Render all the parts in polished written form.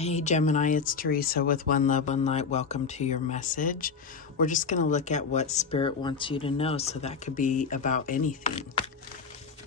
Hey Gemini, it's Teresa with One Love, One Light. Welcome to your message. We're just going to look at what Spirit wants you to know. So that could be about anything.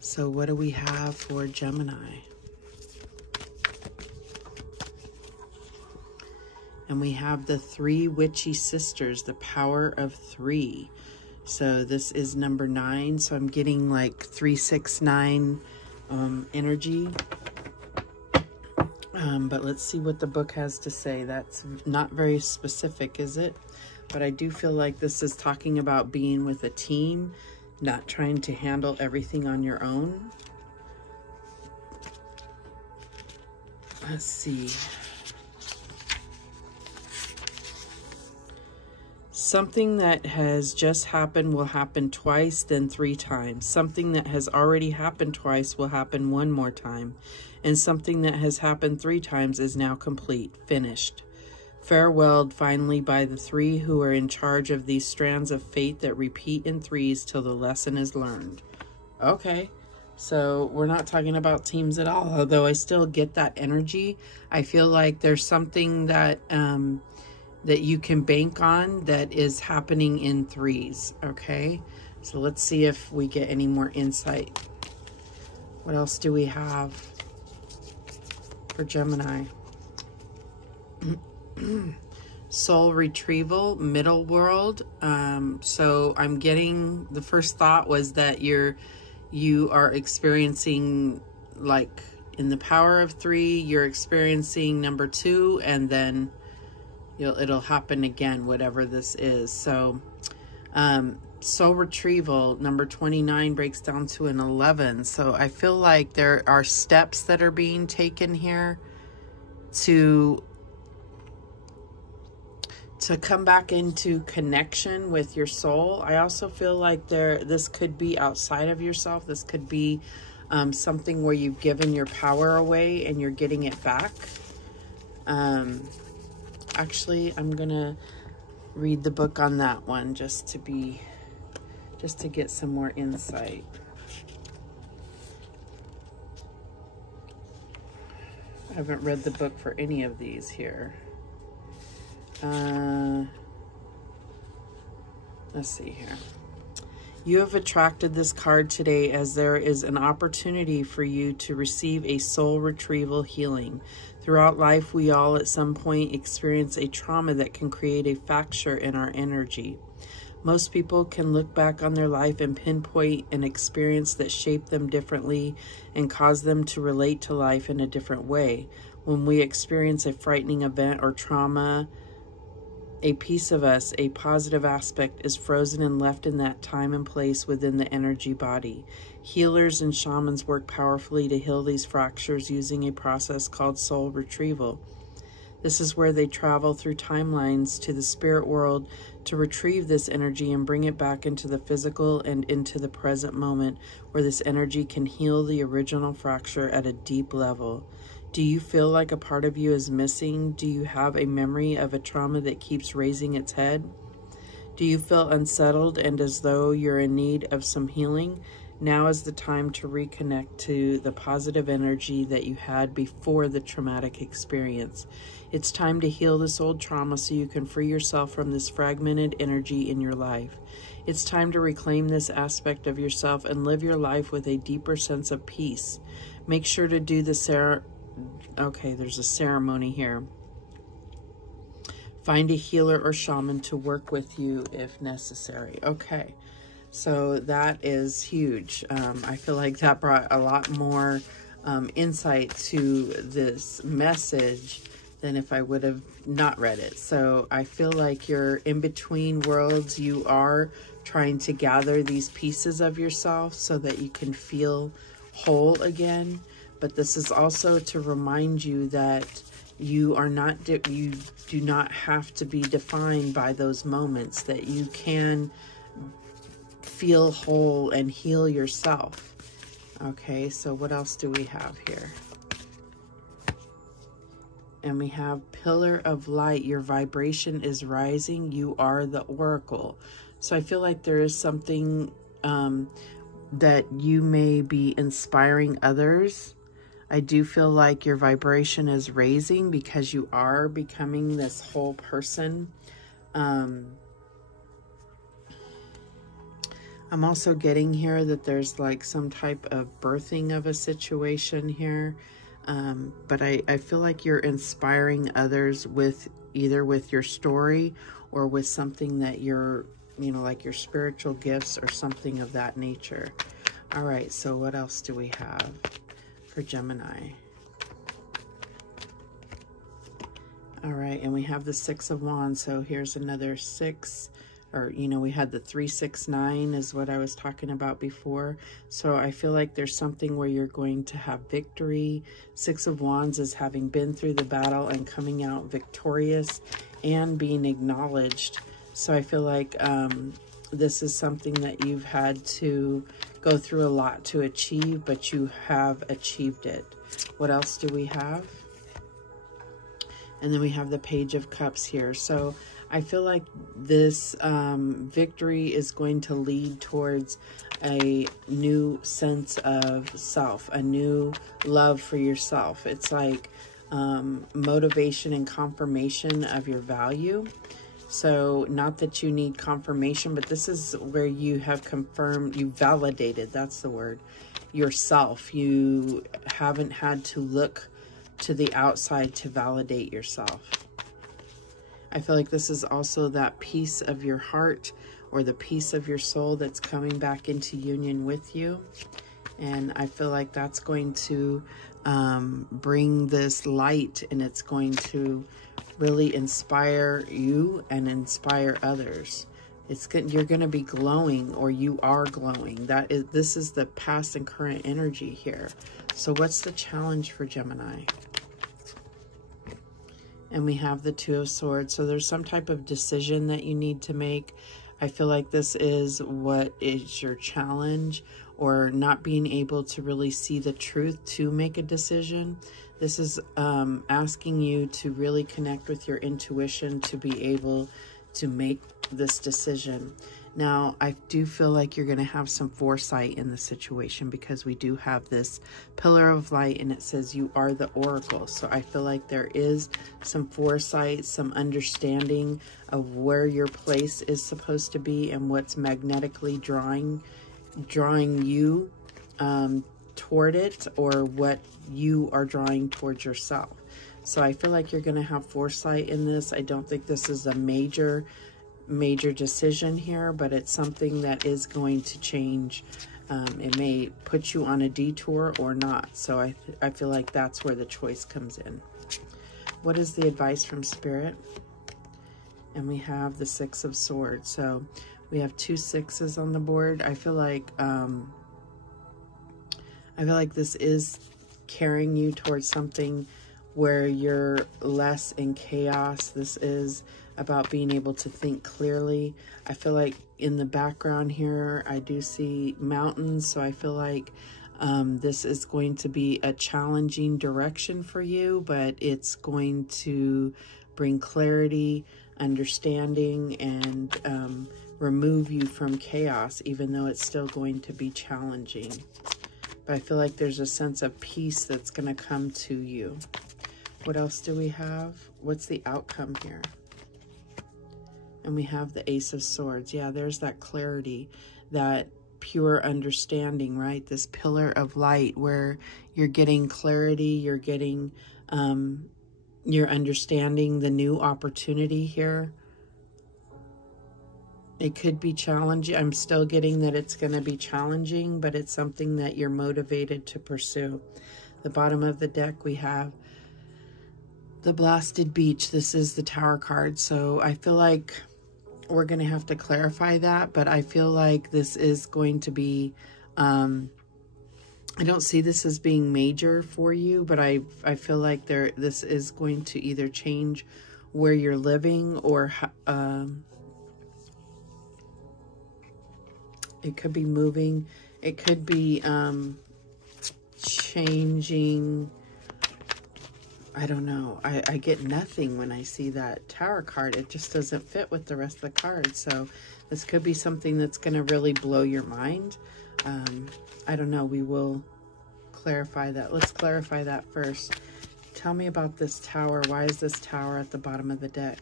So what do we have for Gemini? And we have the three witchy sisters, the power of three. So this is number 9. So I'm getting like 369 energy. But let's see what the book has to say. That's not very specific, is it? But I do feel like this is talking about being with a team, not trying to handle everything on your own. Let's see. Something that has just happened will happen twice, then 3 times. Something that has already happened twice will happen 1 more time. And something that has happened 3 times is now complete, finished. Farewelled finally by the 3 who are in charge of these strands of fate that repeat in 3s till the lesson is learned. Okay, so we're not talking about teams at all, although I still get that energy. I feel like there's something that that you can bank on that is happening in 3s, okay? So let's see if we get any more insight. What else do we have for Gemini? Soul retrieval, middle world. So I'm getting, the first thought was that you are experiencing, like in the power of 3, you're experiencing number 2, and then it'll happen again, whatever this is. So soul retrieval, number 29, breaks down to an 11. So I feel like there are steps that are being taken here to come back into connection with your soul. I also feel like this could be outside of yourself. This could be something where you've given your power away and you're getting it back. Actually, I'm gonna read the book on that one just to get some more insight. I haven't read the book for any of these here. Let's see here. You have attracted this card today as there is an opportunity for you to receive a soul retrieval healing. Throughout life, we all at some point experience a trauma that can create a fracture in our energy. Most people can look back on their life and pinpoint an experience that shaped them differently and caused them to relate to life in a different way. When we experience a frightening event or trauma, a piece of us, a positive aspect, is frozen and left in that time and place within the energy body. Healers and shamans work powerfully to heal these fractures using a process called soul retrieval. This is where they travel through timelines to the spirit world to retrieve this energy and bring it back into the physical and into the present moment, where this energy can heal the original fracture at a deep level. Do you feel like a part of you is missing? Do you have a memory of a trauma that keeps raising its head? Do you feel unsettled and as though you're in need of some healing? Now is the time to reconnect to the positive energy that you had before the traumatic experience. It's time to heal this old trauma so you can free yourself from this fragmented energy in your life. It's time to reclaim this aspect of yourself and live your life with a deeper sense of peace. Make sure to do the Okay, there's a ceremony here. Find a healer or shaman to work with you if necessary. Okay, so that is huge. I feel like that brought a lot more insight to this message than if I would have not read it. So I feel like you're in between worlds. You are trying to gather these pieces of yourself so that you can feel whole again. But this is also to remind you that you do not have to be defined by those moments, that you can feel whole and heal yourself. Okay, so what else do we have here? And we have Pillar of Light. Your vibration is rising. You are the Oracle. So I feel like there is something that you may be inspiring others I do feel like your vibration is raising because you are becoming this whole person. I'm also getting here that there's like some type of birthing of a situation here. But I feel like you're inspiring others with either with your story or with something that you're, you know, like your spiritual gifts or something of that nature. All right, so what else do we have for Gemini? All right, and we have the Six of Wands. So here's another 6, or, you know, we had the 3, 6, 9 is what I was talking about before. So I feel like there's something where you're going to have victory. 6 of Wands is having been through the battle and coming out victorious and being acknowledged. So I feel like this is something that you've had to go through a lot to achieve, but you have achieved it. What else do we have? And then we have the Page of Cups here. So I feel like this victory is going to lead towards a new sense of self, a new love for yourself. It's like motivation and confirmation of your value. So not that you need confirmation, but this is where you have confirmed, you validated, that's the word, yourself. You haven't had to look to the outside to validate yourself. I feel like this is also that piece of your heart or the piece of your soul that's coming back into union with you. And I feel like that's going to bring this light, and it's going to really inspire you and inspire others. You're going to be glowing, or you are glowing. This is the past and current energy here. So what's the challenge for Gemini? And we have the Two of Swords. So there's some type of decision that you need to make. I feel like this is what is your challenge, or not being able to really see the truth to make a decision. This is asking you to really connect with your intuition to be able to make this decision. Now, I do feel like you're going to have some foresight in the situation, because we do have this pillar of light and it says you are the oracle. So I feel like there is some foresight, some understanding of where your place is supposed to be and what's magnetically drawing you toward it, or what you are drawing towards yourself. So I feel like you're going to have foresight in this. I don't think this is a major decision here, but it's something that is going to change. It may put you on a detour or not. So I feel like that's where the choice comes in. What is the advice from Spirit? And we have the Six of Swords. So we have 2 6s on the board. I feel like this is carrying you towards something where you're less in chaos. This is about being able to think clearly. I feel like in the background here, I do see mountains. So I feel like this is going to be a challenging direction for you, but it's going to bring clarity, understanding, and remove you from chaos, even though it's still going to be challenging. But I feel like there's a sense of peace that's going to come to you. What else do we have? What's the outcome here? And we have the Ace of Swords. Yeah, there's that clarity, that pure understanding, right? This pillar of light where you're getting clarity, you're getting, you're understanding the new opportunity here. It could be challenging. I'm still getting that it's going to be challenging, but it's something that you're motivated to pursue. The bottom of the deck, we have the Blasted Beach. This is the Tower card. So I feel like we're going to have to clarify that, but I feel like this is going to be, I don't see this as being major for you, but I feel like this is going to either change where you're living, or it could be moving. It could be changing. I don't know. I get nothing when I see that Tower card. It just doesn't fit with the rest of the cards. So this could be something that's going to really blow your mind. I don't know. We will clarify that. Let's clarify that first. Tell me about this Tower. Why is this Tower at the bottom of the deck?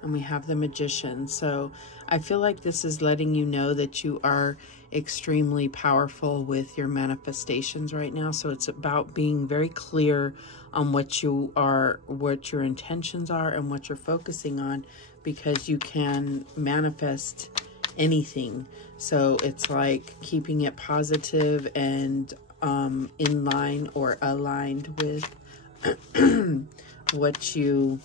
And we have the Magician. So I feel like this is letting you know that you are extremely powerful with your manifestations right now. So it's about being very clear on what you are, what your intentions are, and what you're focusing on, because you can manifest anything. So it's like keeping it positive and in line or aligned with what you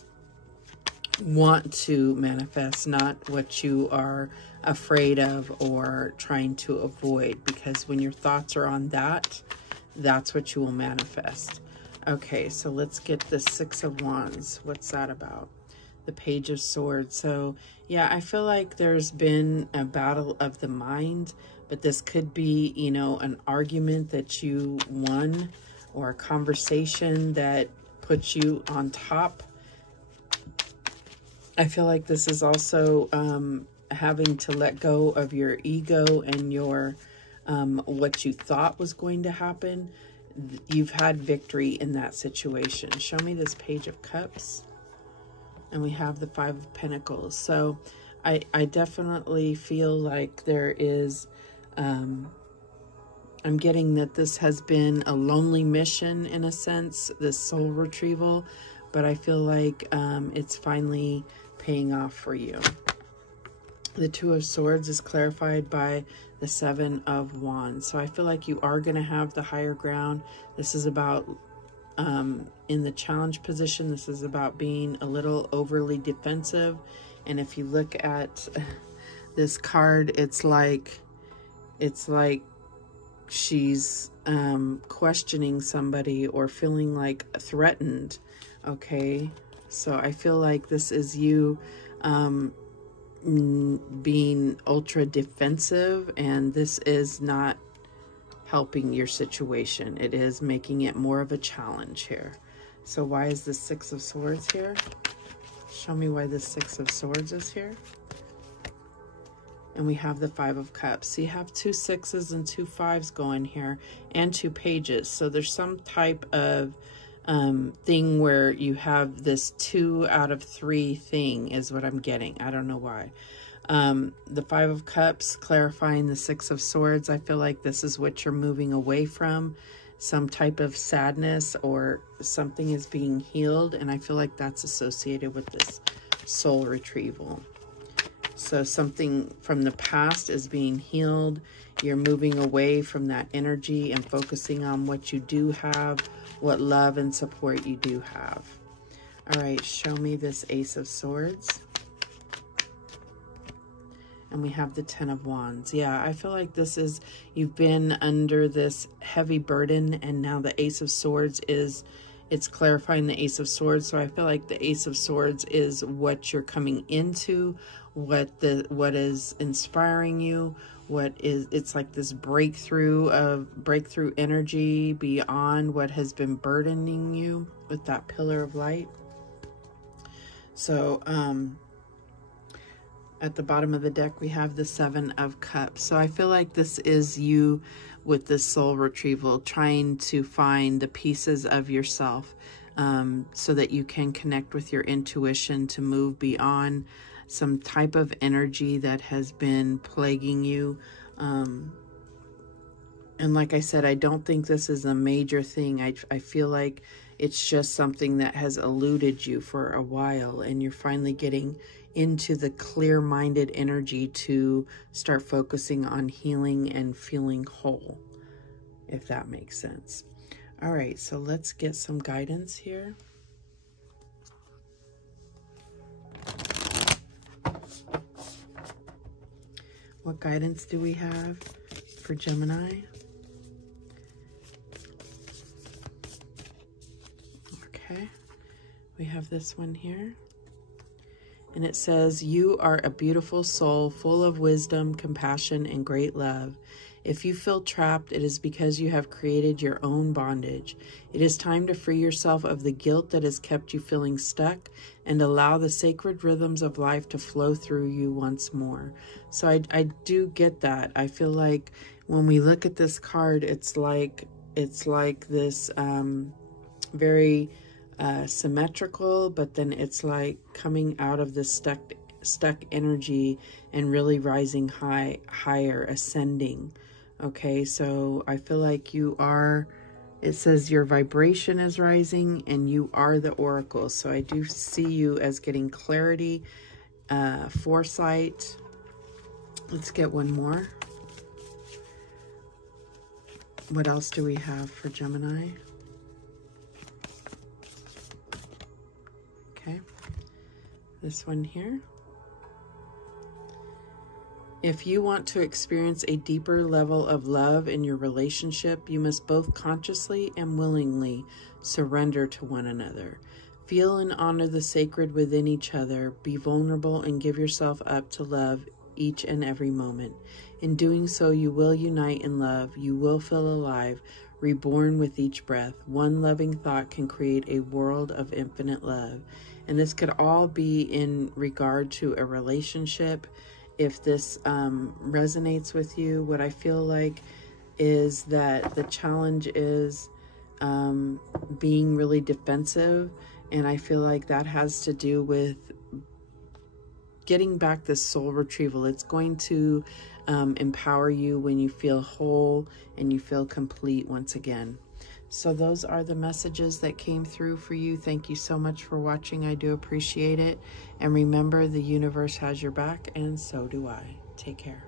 want to manifest, not what you are afraid of or trying to avoid, because when your thoughts are on that, that's what you will manifest. Okay, so let's get the Six of Wands. What's that about? The Page of Swords. So yeah, I feel like there's been a battle of the mind, but this could be, you know, an argument that you won, or a conversation that puts you on top. I feel like this is also having to let go of your ego and your what you thought was going to happen. You've had victory in that situation. Show me this Page of Cups. And we have the Five of Pentacles. So I definitely feel like there is, I'm getting that this has been a lonely mission in a sense, this soul retrieval, but I feel like it's finally paying off for you. The Two of Swords is clarified by the Seven of Wands. So I feel like you are going to have the higher ground. This is about, in the challenge position, this is about being a little overly defensive. And if you look at this card, it's like she's questioning somebody or feeling like threatened. Okay, so I feel like this is you being ultra defensive, and this is not helping your situation. It is making it more of a challenge here. So why is the Six of Swords here? Show me why the Six of Swords is here. And we have the Five of Cups. So you have two sixes and two fives going here, and two pages. So there's some type of thing where you have this 2 out of 3 thing is what I'm getting. I don't know why. The Five of Cups clarifying the Six of Swords. I feel like this is what you're moving away from, some type of sadness, or something is being healed, and I feel like that's associated with this soul retrieval. So something from the past is being healed. You're moving away from that energy and focusing on what you do have, what love and support you do have. All right, show me this Ace of Swords. And we have the Ten of Wands. Yeah, I feel like this is, you've been under this heavy burden, and now the Ace of Swords is, it's clarifying the Ace of Swords. So I feel like the Ace of Swords is what you're coming into, what is inspiring you, what is, it's like this breakthrough energy beyond what has been burdening you with that pillar of light. So at the bottom of the deck, we have the Seven of Cups. So I feel like this is you with this soul retrieval, trying to find the pieces of yourself so that you can connect with your intuition to move beyond some type of energy that has been plaguing you. And like I said, I don't think this is a major thing. I feel like it's just something that has eluded you for a while, and you're finally getting into the clear-minded energy to start focusing on healing and feeling whole, if that makes sense. All right, so let's get some guidance here. What guidance do we have for Gemini? Okay, we have this one here. And it says, you are a beautiful soul full of wisdom, compassion, and great love. If you feel trapped, it is because you have created your own bondage. It is time to free yourself of the guilt that has kept you feeling stuck and allow the sacred rhythms of life to flow through you once more. So I do get that. I feel like When we look at this card, it's like this very symmetrical, but then it's like coming out of this stuck energy and really rising higher, ascending. Okay, so I feel like you are, it says your vibration is rising and you are the oracle. So I do see you as getting clarity, foresight. Let's get one more. What else do we have for Gemini? Okay, this one here. If you want to experience a deeper level of love in your relationship, you must both consciously and willingly surrender to one another. Feel and honor the sacred within each other. Be vulnerable and give yourself up to love each and every moment. In doing so, you will unite in love. You will feel alive, reborn with each breath. One loving thought can create a world of infinite love. And this could all be in regard to a relationship. If this resonates with you, what I feel like is that the challenge is being really defensive. And I feel like that has to do with getting back this soul retrieval. It's going to empower you when you feel whole and you feel complete once again. So those are the messages that came through for you. Thank you so much for watching. I do appreciate it. And remember, the universe has your back, and so do I. Take care.